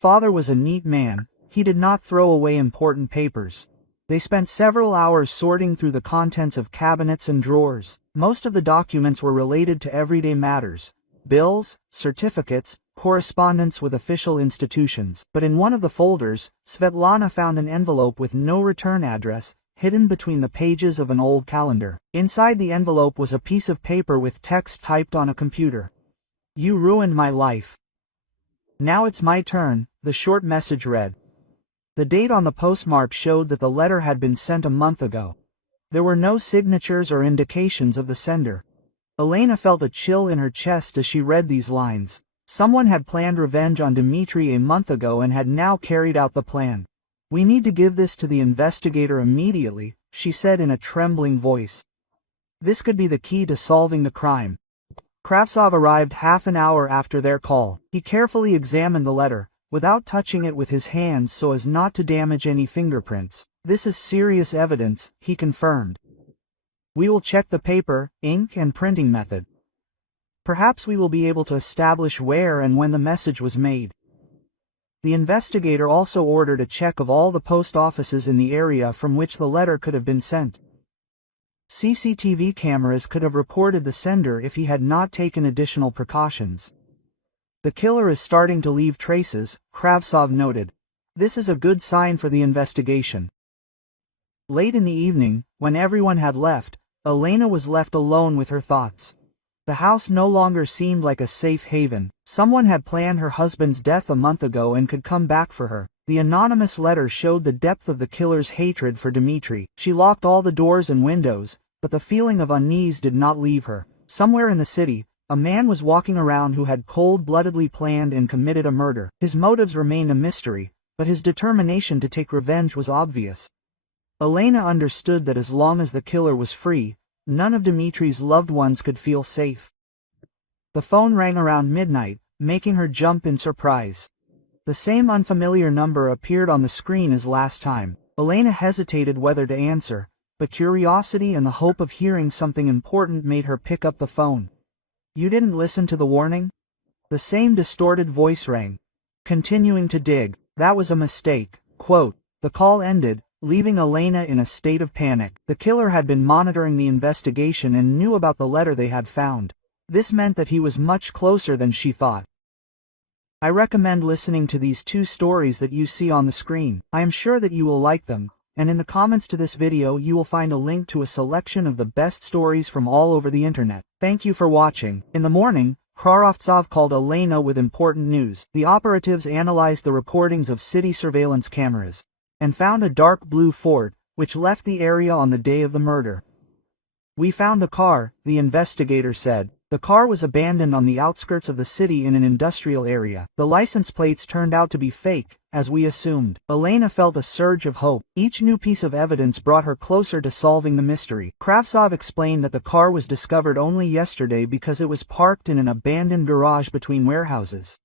Father was a neat man, he did not throw away important papers. They spent several hours sorting through the contents of cabinets and drawers. Most of the documents were related to everyday matters: bills, certificates, correspondence with official institutions. But in one of the folders, Svetlana found an envelope with no return address, hidden between the pages of an old calendar. Inside the envelope was a piece of paper with text typed on a computer. "You ruined my life. Now it's my turn," the short message read. The date on the postmark showed that the letter had been sent a month ago. There were no signatures or indications of the sender. Elena felt a chill in her chest as she read these lines. Someone had planned revenge on Dmitry a month ago and had now carried out the plan. "We need to give this to the investigator immediately," she said in a trembling voice. "This could be the key to solving the crime." Kravtsov arrived half an hour after their call. He carefully examined the letter, without touching it with his hands so as not to damage any fingerprints. "This is serious evidence," he confirmed. "We will check the paper, ink and printing method. Perhaps we will be able to establish where and when the message was made." The investigator also ordered a check of all the post offices in the area from which the letter could have been sent. CCTV cameras could have recorded the sender if he had not taken additional precautions. "The killer is starting to leave traces," Kravtsov noted. "This is a good sign for the investigation." Late in the evening, when everyone had left, Elena was left alone with her thoughts. The house no longer seemed like a safe haven. Someone had planned her husband's death a month ago and could come back for her. The anonymous letter showed the depth of the killer's hatred for Dmitri. She locked all the doors and windows, but the feeling of unease did not leave her. Somewhere in the city, a man was walking around who had cold-bloodedly planned and committed a murder. His motives remained a mystery, but his determination to take revenge was obvious. Elena understood that as long as the killer was free, none of Dmitri's loved ones could feel safe. The phone rang around midnight, making her jump in surprise. The same unfamiliar number appeared on the screen as last time. Elena hesitated whether to answer, but curiosity and the hope of hearing something important made her pick up the phone. "You didn't listen to the warning?" The same distorted voice rang. Continuing to dig. "That was a mistake." Quote. The call ended, leaving Elena in a state of panic. The killer had been monitoring the investigation and knew about the letter they had found. This meant that he was much closer than she thought. I recommend listening to these two stories that you see on the screen. I am sure that you will like them, and in the comments to this video you will find a link to a selection of the best stories from all over the internet. Thank you for watching. In the morning, Kravtsov called Elena with important news. The operatives analyzed the recordings of city surveillance cameras and found a dark blue Ford, which left the area on the day of the murder. "We found the car," the investigator said. The car was abandoned on the outskirts of the city in an industrial area. The license plates turned out to be fake, as we assumed. Elena felt a surge of hope. Each new piece of evidence brought her closer to solving the mystery. Kravtsov explained that the car was discovered only yesterday because it was parked in an abandoned garage between warehouses.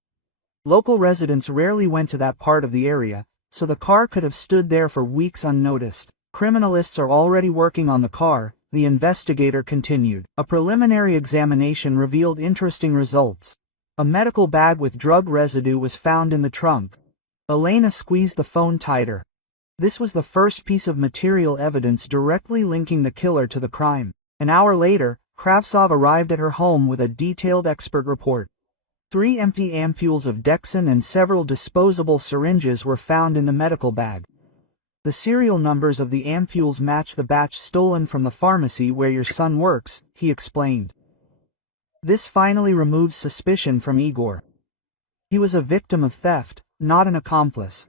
Local residents rarely went to that part of the area, so the car could have stood there for weeks unnoticed. "Criminalists are already working on the car," the investigator continued. "A preliminary examination revealed interesting results. A medical bag with drug residue was found in the trunk." Elena squeezed the phone tighter. This was the first piece of material evidence directly linking the killer to the crime. An hour later, Kravtsov arrived at her home with a detailed expert report. 3 empty ampoules of Dexin and several disposable syringes were found in the medical bag. "The serial numbers of the ampoules match the batch stolen from the pharmacy where your son works," he explained. This finally removed suspicion from Igor. He was a victim of theft, not an accomplice.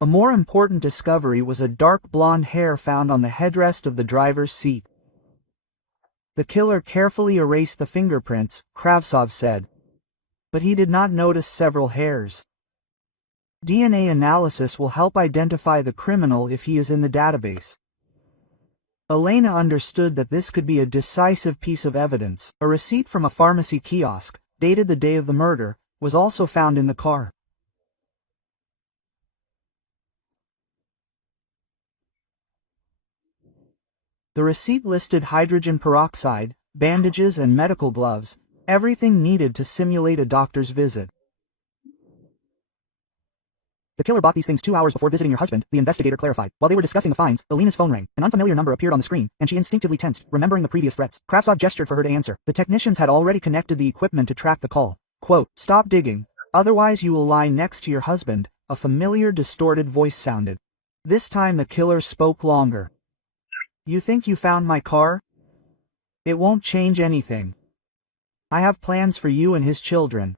A more important discovery was a dark blonde hair found on the headrest of the driver's seat. "The killer carefully erased the fingerprints," Kravtsov said. "But he did not notice several hairs. DNA analysis will help identify the criminal if he is in the database." Elena understood that this could be a decisive piece of evidence. A receipt from a pharmacy kiosk, dated the day of the murder, was also found in the car. The receipt listed hydrogen peroxide, bandages and medical gloves, everything needed to simulate a doctor's visit. "The killer bought these things 2 hours before visiting your husband," the investigator clarified. While they were discussing the finds, Elena's phone rang. An unfamiliar number appeared on the screen, and she instinctively tensed, remembering the previous threats. Kravtsov gestured for her to answer. The technicians had already connected the equipment to track the call. Quote, "Stop digging, otherwise you will lie next to your husband," a familiar distorted voice sounded. This time the killer spoke longer. "You think you found my car? It won't change anything. I have plans for you and his children."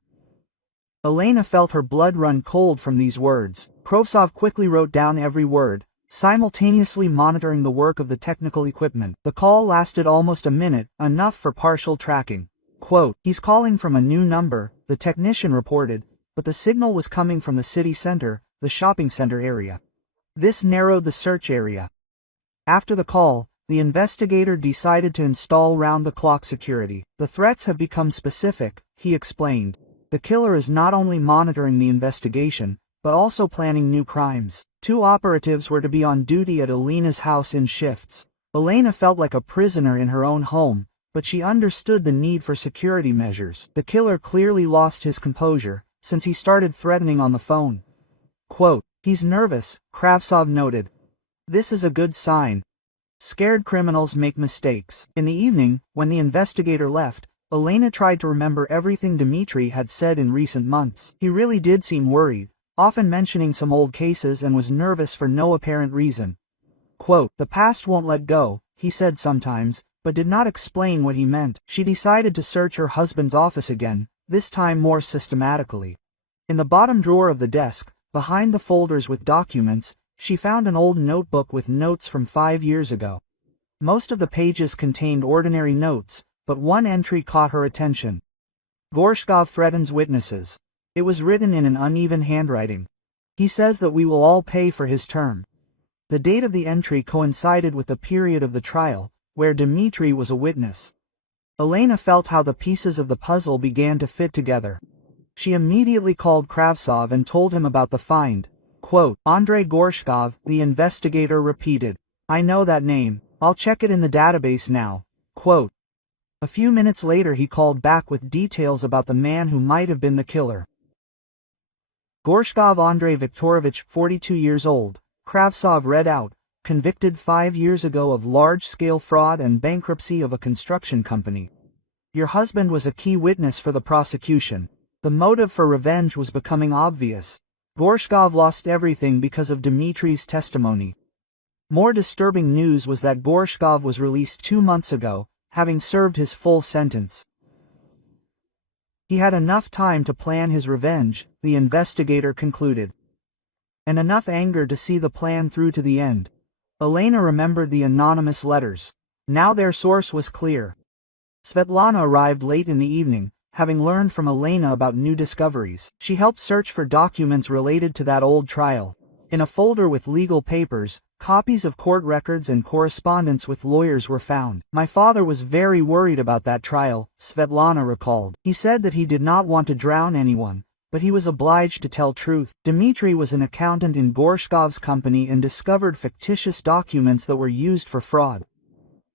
Elena felt her blood run cold from these words. Kravtsov quickly wrote down every word, simultaneously monitoring the work of the technical equipment. The call lasted almost a minute, enough for partial tracking. Quote, "He's calling from a new number," the technician reported, but the signal was coming from the city center, the shopping center area. This narrowed the search area. After the call, the investigator decided to install round-the-clock security. "The threats have become specific," he explained. "The killer is not only monitoring the investigation, but also planning new crimes." 2 operatives were to be on duty at Elena's house in shifts. Elena felt like a prisoner in her own home, but she understood the need for security measures. The killer clearly lost his composure, since he started threatening on the phone. Quote, "He's nervous," Kravtsov noted. "This is a good sign. Scared criminals make mistakes." In the evening, when the investigator left, Elena tried to remember everything Dmitri had said in recent months. He really did seem worried, often mentioning some old cases, and was nervous for no apparent reason. Quote, "The past won't let go," he said sometimes, but did not explain what he meant. She decided to search her husband's office again, this time more systematically. In the bottom drawer of the desk, behind the folders with documents, she found an old notebook with notes from 5 years ago. Most of the pages contained ordinary notes, but one entry caught her attention. Gorshkov threatens witnesses. It was written in an uneven handwriting. He says that we will all pay for his term. The date of the entry coincided with the period of the trial, where Dmitri was a witness. Elena felt how the pieces of the puzzle began to fit together. She immediately called Kravtsov and told him about the find. Quote, Andrei Gorshkov, the investigator repeated. I know that name. I'll check it in the database now. Quote. A few minutes later he called back with details about the man who might have been the killer. Gorshkov Andrei Viktorovich, 42 years old, Kravtsov read out, convicted 5 years ago of large-scale fraud and bankruptcy of a construction company. Your husband was a key witness for the prosecution. The motive for revenge was becoming obvious. Gorshkov lost everything because of Dmitri's testimony. More disturbing news was that Gorshkov was released 2 months ago, having served his full sentence. He had enough time to plan his revenge, the investigator concluded. And enough anger to see the plan through to the end. Elena remembered the anonymous letters. Now their source was clear. Svetlana arrived late in the evening, having learned from Elena about new discoveries. She helped search for documents related to that old trial. In a folder with legal papers, copies of court records and correspondence with lawyers were found. My father was very worried about that trial, Svetlana recalled. He said that he did not want to drown anyone, but he was obliged to tell truth. Dmitri was an accountant in Gorshkov's company and discovered fictitious documents that were used for fraud.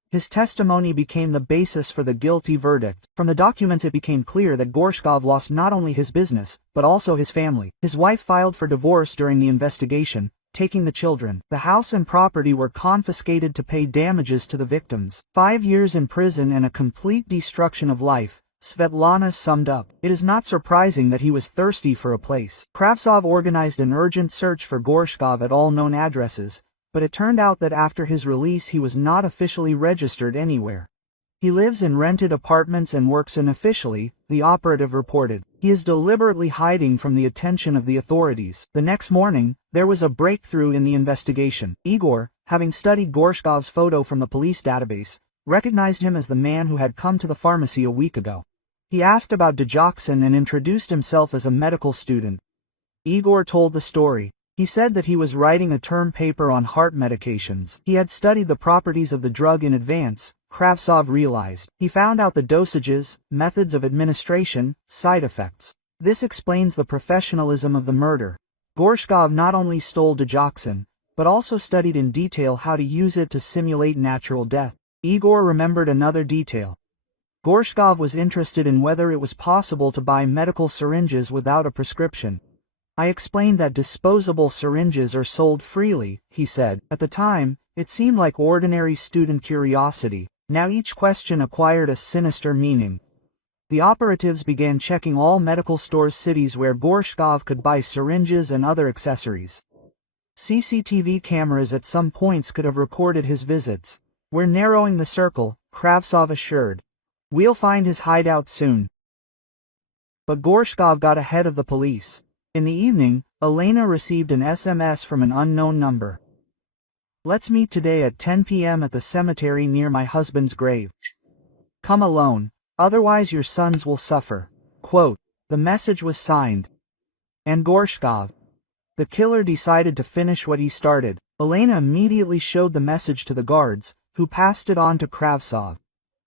His testimony became the basis for the guilty verdict. From the documents it became clear that Gorshkov lost not only his business, but also his family. His wife filed for divorce during the investigation, taking the children. The house and property were confiscated to pay damages to the victims. 5 years in prison and a complete destruction of life, Svetlana summed up. It is not surprising that he was thirsty for a place. Kravtsov organized an urgent search for Gorshkov at all known addresses, but it turned out that after his release he was not officially registered anywhere. He lives in rented apartments and works unofficially, the operative reported. He is deliberately hiding from the attention of the authorities. The next morning, there was a breakthrough in the investigation. Igor, having studied Gorshkov's photo from the police database, recognized him as the man who had come to the pharmacy a week ago. He asked about digoxin and introduced himself as a medical student. Igor told the story. He said that he was writing a term paper on heart medications. He had studied the properties of the drug in advance, Kravtsov realized. He found out the dosages, methods of administration, side effects. This explains the professionalism of the murder. Gorshkov not only stole digoxin, but also studied in detail how to use it to simulate natural death. Igor remembered another detail. Gorshkov was interested in whether it was possible to buy medical syringes without a prescription. I explained that disposable syringes are sold freely, he said. At the time, it seemed like ordinary student curiosity. Now each question acquired a sinister meaning. The operatives began checking all medical stores cities where Gorshkov could buy syringes and other accessories. CCTV cameras at some points could have recorded his visits. We're narrowing the circle, Kravtsov assured. We'll find his hideout soon. But Gorshkov got ahead of the police. In the evening, Elena received an SMS from an unknown number. Let's meet today at 10 p.m. at the cemetery near my husband's grave. Come alone, otherwise your sons will suffer. Quote, the message was signed. And Gorshkov. The killer decided to finish what he started. Elena immediately showed the message to the guards, who passed it on to Kravtsov.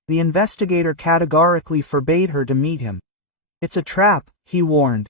The investigator categorically forbade her to meet him. It's a trap, he warned.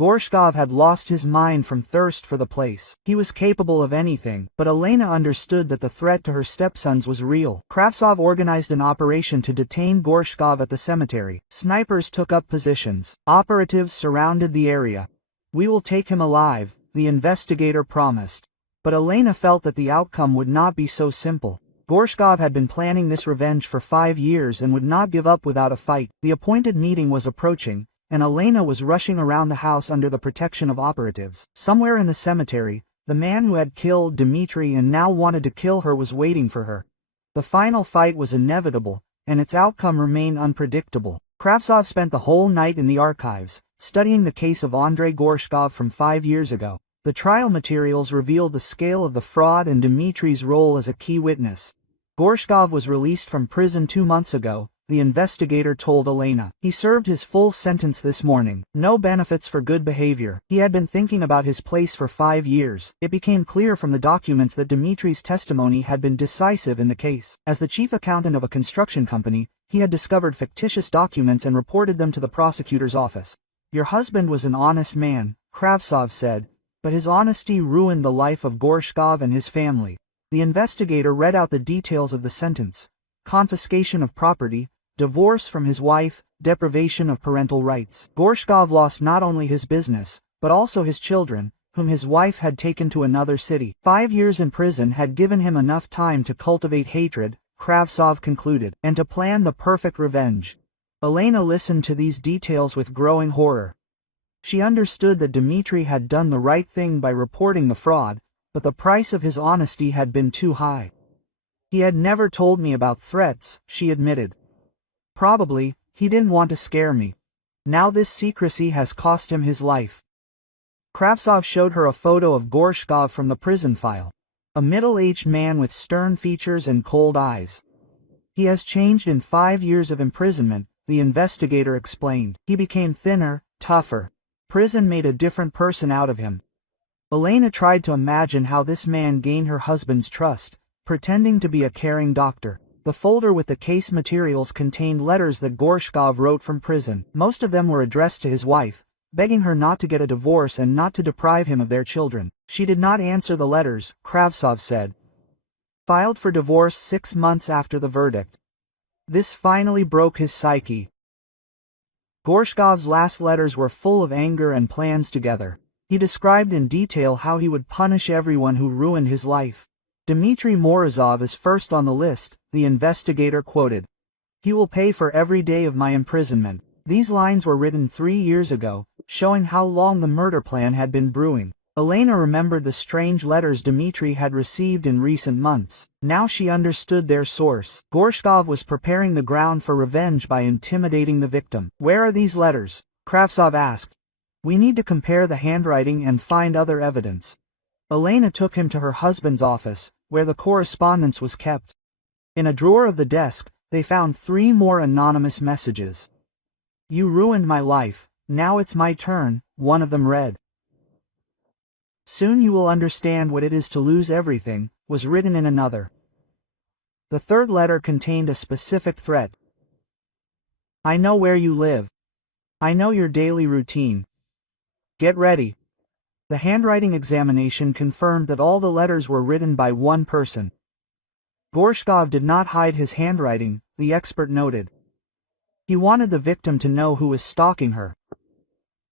Gorshkov had lost his mind from thirst for the place. He was capable of anything, but Elena understood that the threat to her stepsons was real. Kravtsov organized an operation to detain Gorshkov at the cemetery. Snipers took up positions. Operatives surrounded the area. We will take him alive, the investigator promised. But Elena felt that the outcome would not be so simple. Gorshkov had been planning this revenge for 5 years and would not give up without a fight. The appointed meeting was approaching, and Elena was rushing around the house under the protection of operatives. Somewhere in the cemetery, the man who had killed Dmitri and now wanted to kill her was waiting for her. The final fight was inevitable, and its outcome remained unpredictable. Kravtsov spent the whole night in the archives, studying the case of Andrei Gorshkov from 5 years ago. The trial materials revealed the scale of the fraud and Dmitri's role as a key witness. Gorshkov was released from prison 2 months ago, the investigator told Elena. He served his full sentence this morning. No benefits for good behavior. He had been thinking about his place for 5 years. It became clear from the documents that Dmitri's testimony had been decisive in the case. As the chief accountant of a construction company, he had discovered fictitious documents and reported them to the prosecutor's office. Your husband was an honest man, Kravtsov said, but his honesty ruined the life of Gorshkov and his family. The investigator read out the details of the sentence: confiscation of property, divorce from his wife, deprivation of parental rights. Gorshkov lost not only his business, but also his children, whom his wife had taken to another city. 5 years in prison had given him enough time to cultivate hatred, Kravtsov concluded, and to plan the perfect revenge. Elena listened to these details with growing horror. She understood that Dmitri had done the right thing by reporting the fraud, but the price of his honesty had been too high. He had never told me about threats, she admitted. Probably, he didn't want to scare me. Now this secrecy has cost him his life. Kravtsov showed her a photo of Gorshkov from the prison file. A middle-aged man with stern features and cold eyes. He has changed in 5 years of imprisonment, the investigator explained. He became thinner, tougher. Prison made a different person out of him. Elena tried to imagine how this man gained her husband's trust, pretending to be a caring doctor. The folder with the case materials contained letters that Gorshkov wrote from prison. Most of them were addressed to his wife, begging her not to get a divorce and not to deprive him of their children. She did not answer the letters, Kravtsov said. Filed for divorce 6 months after the verdict. This finally broke his psyche. Gorshkov's last letters were full of anger and plans together. He described in detail how he would punish everyone who ruined his life. Dmitry Morozov is first on the list, the investigator quoted. He will pay for every day of my imprisonment. These lines were written 3 years ago, showing how long the murder plan had been brewing. Elena remembered the strange letters Dmitri had received in recent months. Now she understood their source. Gorshkov was preparing the ground for revenge by intimidating the victim. Where are these letters? Kravtsov asked. We need to compare the handwriting and find other evidence. Elena took him to her husband's office, where the correspondence was kept. In a drawer of the desk, they found 3 more anonymous messages. You ruined my life, now it's my turn, one of them read. Soon you will understand what it is to lose everything, was written in another. The third letter contained a specific threat. I know where you live. I know your daily routine. Get ready. The handwriting examination confirmed that all the letters were written by one person. Gorshkov did not hide his handwriting, the expert noted. He wanted the victim to know who was stalking her.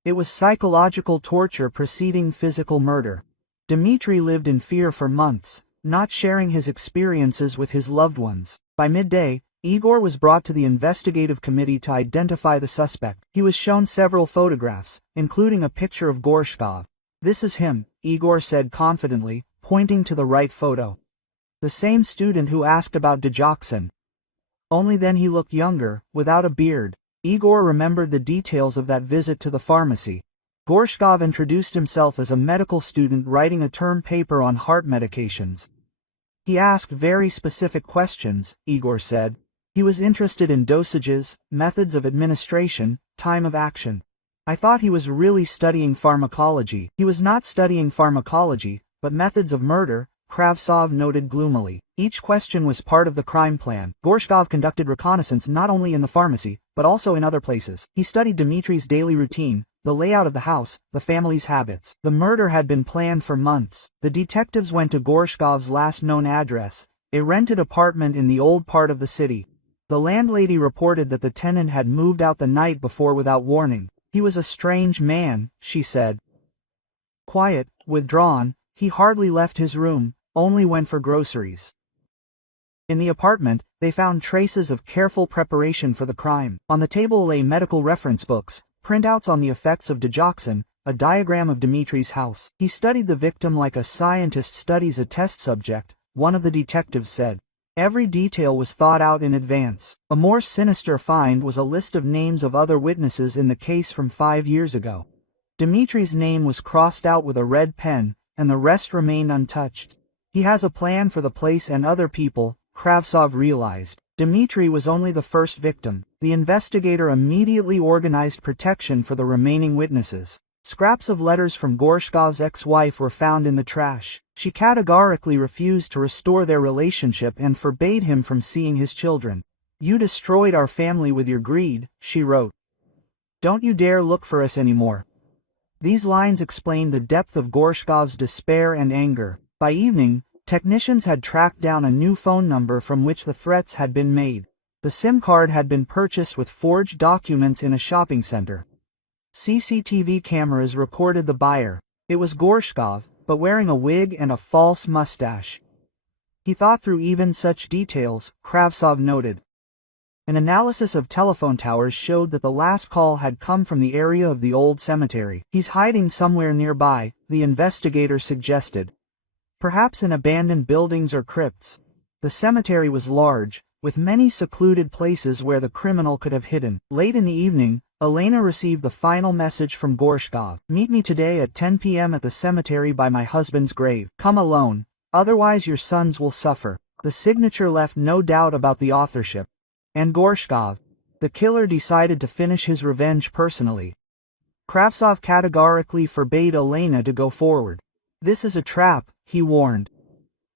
It was psychological torture preceding physical murder. Dmitri lived in fear for months, not sharing his experiences with his loved ones. By midday, Igor was brought to the investigative committee to identify the suspect. He was shown several photographs, including a picture of Gorshkov. This is him, Igor said confidently, pointing to the right photo. The same student who asked about Digoxin. Only then he looked younger, without a beard. Igor remembered the details of that visit to the pharmacy. Gorshkov introduced himself as a medical student writing a term paper on heart medications. He asked very specific questions, Igor said. He was interested in dosages, methods of administration, time of action. I thought he was really studying pharmacology. He was not studying pharmacology, but methods of murder, Kravtsov noted gloomily. Each question was part of the crime plan. Gorshkov conducted reconnaissance not only in the pharmacy, but also in other places. He studied Dmitri's daily routine, the layout of the house, the family's habits. The murder had been planned for months. The detectives went to Gorshkov's last known address, a rented apartment in the old part of the city. The landlady reported that the tenant had moved out the night before without warning. He was a strange man, she said. Quiet, withdrawn, he hardly left his room, only went for groceries. In the apartment, they found traces of careful preparation for the crime. On the table lay medical reference books, printouts on the effects of digoxin, a diagram of Dmitri's house. He studied the victim like a scientist studies a test subject, one of the detectives said. Every detail was thought out in advance. A more sinister find was a list of names of other witnesses in the case from 5 years ago. Dmitri's name was crossed out with a red pen, and the rest remained untouched. He has a plan for the place and other people, Kravtsov realized. Dmitri was only the first victim. The investigator immediately organized protection for the remaining witnesses. Scraps of letters from Gorshkov's ex-wife were found in the trash. She categorically refused to restore their relationship and forbade him from seeing his children. "You destroyed our family with your greed," she wrote. "Don't you dare look for us anymore." These lines explained the depth of Gorshkov's despair and anger. By evening, technicians had tracked down a new phone number from which the threats had been made. The SIM card had been purchased with forged documents in a shopping center. CCTV cameras recorded the buyer. It was Gorshkov, but wearing a wig and a false mustache. He thought through even such details, Kravtsov noted. An analysis of telephone towers showed that the last call had come from the area of the old cemetery. "He's hiding somewhere nearby," the investigator suggested. "Perhaps in abandoned buildings or crypts." The cemetery was large, with many secluded places where the criminal could have hidden. Late in the evening, Elena received the final message from Gorshkov. "Meet me today at 10 p.m. at the cemetery by my husband's grave. Come alone, otherwise your sons will suffer." The signature left no doubt about the authorship. And Gorshkov, the killer, decided to finish his revenge personally. Kravtsov categorically forbade Elena to go forward. "This is a trap," he warned.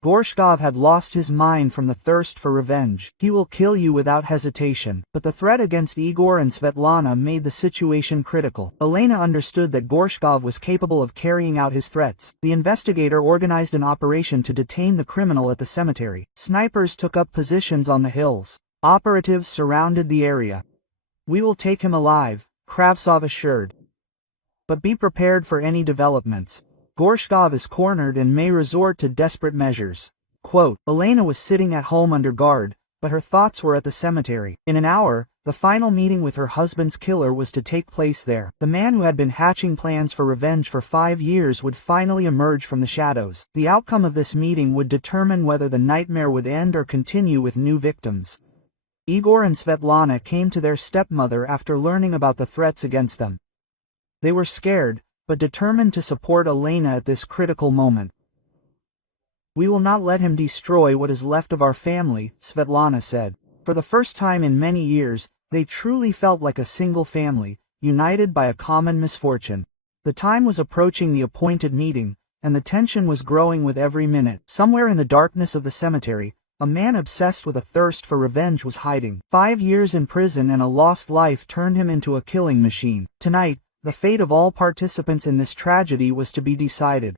Gorshkov had lost his mind from the thirst for revenge. "He will kill you without hesitation." But the threat against Igor and Svetlana made the situation critical. Elena understood that Gorshkov was capable of carrying out his threats. The investigator organized an operation to detain the criminal at the cemetery. Snipers took up positions on the hills. Operatives surrounded the area. "We will take him alive," Kravtsov assured. "But be prepared for any developments. Gorshkov is cornered and may resort to desperate measures." Quote, Elena was sitting at home under guard, but her thoughts were at the cemetery. In an hour, the final meeting with her husband's killer was to take place there. The man who had been hatching plans for revenge for 5 years would finally emerge from the shadows. The outcome of this meeting would determine whether the nightmare would end or continue with new victims. Igor and Svetlana came to their stepmother after learning about the threats against them. They were scared, but determined to support Elena at this critical moment. "We will not let him destroy what is left of our family," Svetlana said. For the first time in many years, they truly felt like a single family, united by a common misfortune. The time was approaching the appointed meeting, and the tension was growing with every minute. Somewhere in the darkness of the cemetery, a man obsessed with a thirst for revenge was hiding. 5 years in prison and a lost life turned him into a killing machine. Tonight, the fate of all participants in this tragedy was to be decided.